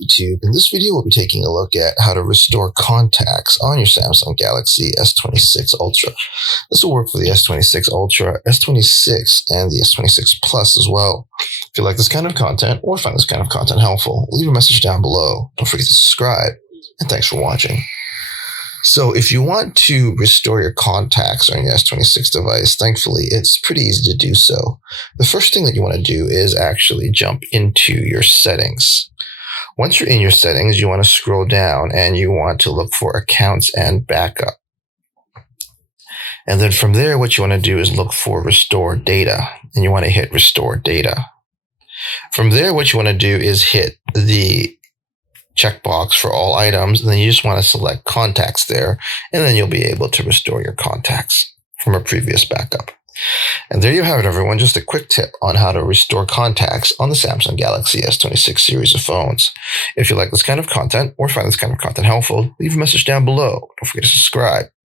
YouTube. In this video, we'll be taking a look at how to restore contacts on your Samsung Galaxy S26 Ultra. This will work for the S26 Ultra, S26, and the S26 Plus as well. If you like this kind of content or find this kind of content helpful, leave a message down below. Don't forget to subscribe, and thanks for watching. So if you want to restore your contacts on your S26 device, thankfully, it's pretty easy to do so. The first thing that you want to do is actually jump into your settings. Once you're in your settings, you want to scroll down and you want to look for accounts and backup. And then from there, what you want to do is look for restore data, and you want to hit restore data. From there, what you want to do is hit the checkbox for all items, and then you just want to select contacts there, and then you'll be able to restore your contacts from a previous backup. And there you have it, everyone. Just a quick tip on how to restore contacts on the Samsung Galaxy S26 series of phones. If you like this kind of content or find this kind of content helpful, leave a message down below. Don't forget to subscribe.